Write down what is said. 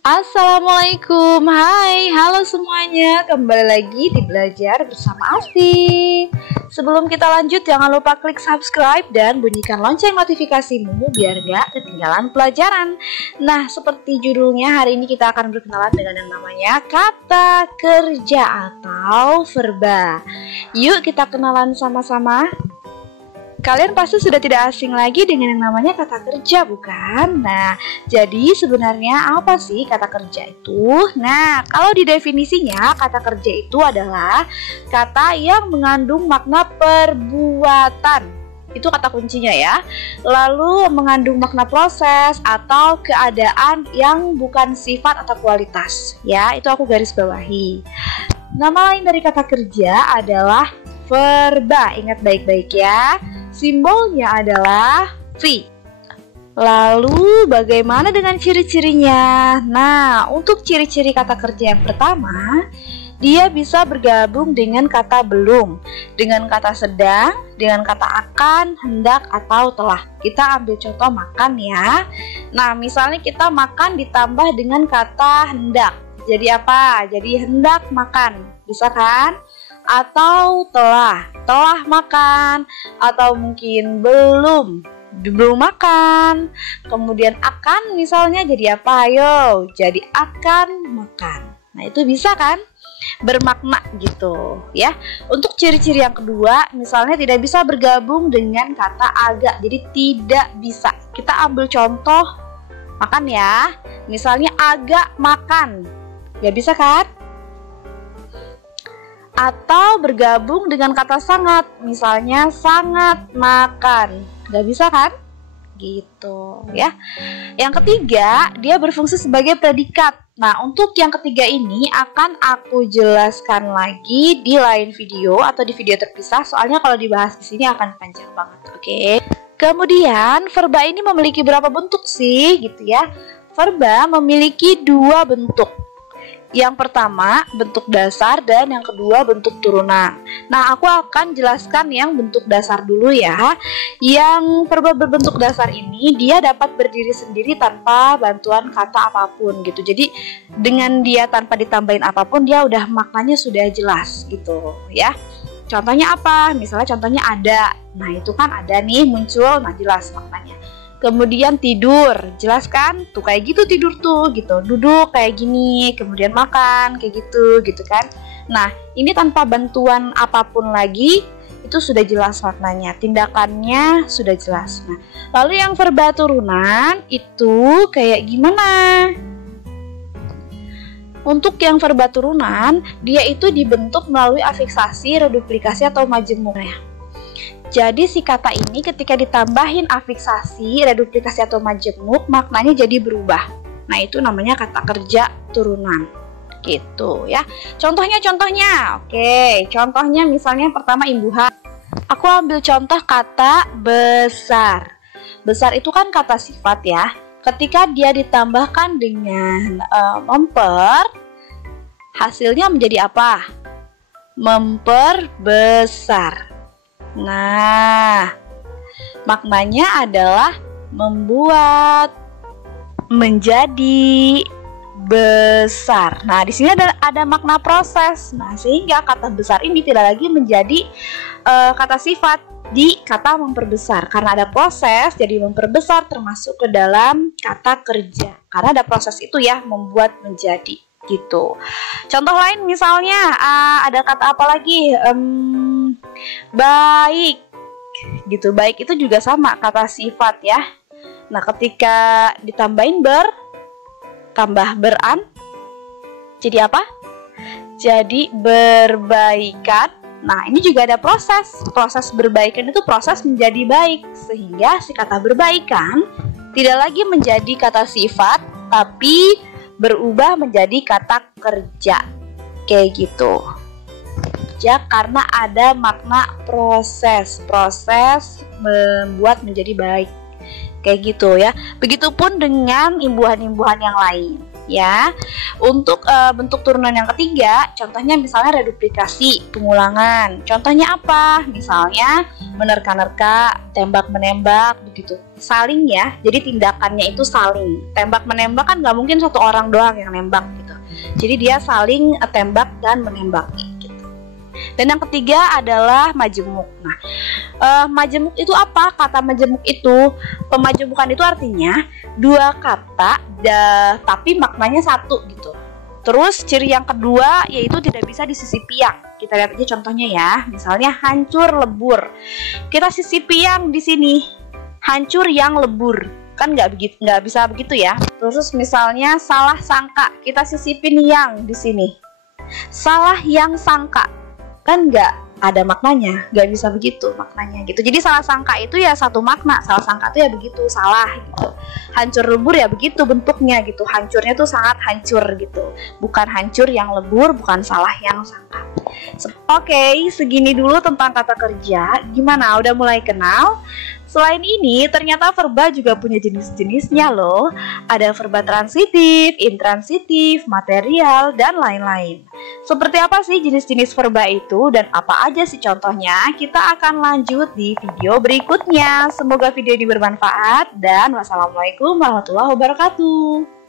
Assalamualaikum, hai, halo semuanya. Kembali lagi di Belajar Bersama Afi. Sebelum kita lanjut, jangan lupa klik subscribe dan bunyikan lonceng notifikasimu biar gak ketinggalan pelajaran. Nah, seperti judulnya, hari ini kita akan berkenalan dengan yang namanya kata kerja atau verba. Yuk kita kenalan sama-sama. Kalian pasti sudah tidak asing lagi dengan yang namanya kata kerja, bukan? Nah, jadi sebenarnya apa sih kata kerja itu? Nah, kalau di definisinya, kata kerja itu adalah kata yang mengandung makna perbuatan. Itu kata kuncinya ya. Lalu mengandung makna proses atau keadaan yang bukan sifat atau kualitas. Ya, itu aku garis bawahi. Nama lain dari kata kerja adalah verba. Ingat baik-baik ya. Simbolnya adalah V. Lalu bagaimana dengan ciri-cirinya? Nah, untuk ciri-ciri kata kerja yang pertama, dia bisa bergabung dengan kata belum, dengan kata sedang, dengan kata akan, hendak, atau telah. Kita ambil contoh makan ya. Nah, misalnya kita makan ditambah dengan kata hendak. Jadi apa? Jadi hendak makan. Bisa kan? Atau telah makan, atau mungkin belum makan. Kemudian akan misalnya jadi apa? Ayo, jadi akan makan. Nah, itu bisa kan? Bermakna gitu ya. Untuk ciri-ciri yang kedua, misalnya tidak bisa bergabung dengan kata agak. Jadi tidak bisa. Kita ambil contoh makan ya. Misalnya agak makan. Gak bisa kan? Atau bergabung dengan kata sangat, misalnya sangat makan. Gak bisa kan? Gitu ya. Yang ketiga, dia berfungsi sebagai predikat. Nah, untuk yang ketiga ini akan aku jelaskan lagi di lain video atau di video terpisah. Soalnya kalau dibahas di sini akan panjang banget. Oke. Kemudian verba ini memiliki berapa bentuk sih gitu ya? Verba memiliki dua bentuk. Yang pertama bentuk dasar dan yang kedua bentuk turunan. Nah, aku akan jelaskan yang bentuk dasar dulu ya. Yang verba berbentuk dasar ini dia dapat berdiri sendiri tanpa bantuan kata apapun gitu. Jadi dengan dia tanpa ditambahin apapun dia udah maknanya sudah jelas gitu ya. Contohnya apa? Misalnya contohnya ada. Nah, itu kan ada nih muncul, nah jelas maknanya. Kemudian tidur, jelas kan? Tuh kayak gitu tidur tuh gitu. Duduk kayak gini, kemudian makan kayak gitu kan. Nah, ini tanpa bantuan apapun lagi itu sudah jelas maknanya. Tindakannya sudah jelas. Nah, lalu yang verba turunan itu kayak gimana? Untuk yang verba turunan, dia itu dibentuk melalui afiksasi, reduplikasi atau majemuk ya. Jadi si kata ini ketika ditambahin afiksasi, reduplikasi atau majemuk, maknanya jadi berubah. Nah, itu namanya kata kerja turunan. Gitu ya. Contohnya. Oke, contohnya misalnya yang pertama imbuhan. Aku ambil contoh kata besar. Besar itu kan kata sifat ya. Ketika dia ditambahkan dengan memper, hasilnya menjadi apa? Memperbesar. Nah, maknanya adalah membuat menjadi besar. Nah, di sini ada makna proses. Nah, sehingga kata besar ini tidak lagi menjadi kata sifat di kata memperbesar. Karena ada proses, jadi memperbesar termasuk ke dalam kata kerja. Karena ada proses itu ya, membuat menjadi gitu. Contoh lain misalnya ada kata apa lagi? Baik gitu. Baik itu juga sama kata sifat ya. Nah, ketika ditambahin tambah beran jadi apa? Jadi berbaikan. Nah, ini juga ada proses. Proses berbaikan itu proses menjadi baik. Sehingga si kata berbaikan tidak lagi menjadi kata sifat tapi berubah menjadi kata kerja. Kayak gitu. Karena ada makna proses membuat menjadi baik kayak gitu ya. Begitupun dengan imbuhan-imbuhan yang lain ya. Untuk bentuk turunan yang ketiga, contohnya misalnya reduplikasi, pengulangan. Contohnya apa? Misalnya menerka-nerka, tembak-menembak, begitu. Saling ya, jadi tindakannya itu saling. Tembak-menembak kan nggak mungkin satu orang doang yang nembak gitu. Jadi dia saling tembak dan menembaki. Dan yang ketiga adalah majemuk. Nah, majemuk itu apa? Kata majemuk itu, pemajemukan itu artinya dua kata tapi maknanya satu gitu. Terus ciri yang kedua yaitu tidak bisa disisipi yang. Kita lihat aja contohnya ya. Misalnya hancur lebur. Kita sisipi yang di sini. Hancur yang lebur. Kan nggak bisa begitu ya. Terus misalnya salah sangka. Kita sisipin yang di sini. Salah yang sangka. Kan nggak ada maknanya, nggak bisa begitu maknanya gitu. Jadi salah sangka itu ya satu makna, salah sangka itu ya begitu, salah gitu. Hancur lebur ya begitu bentuknya gitu, hancurnya tuh sangat hancur gitu, bukan hancur yang lebur, bukan salah yang sangka. Oke, segini dulu tentang kata kerja. Gimana, udah mulai kenal? Selain ini, ternyata verba juga punya jenis-jenisnya loh. Ada verba transitif, intransitif, material, dan lain-lain. Seperti apa sih jenis-jenis verba itu dan apa aja sih contohnya? Kita akan lanjut di video berikutnya. Semoga video ini bermanfaat dan wassalamualaikum warahmatullahi wabarakatuh.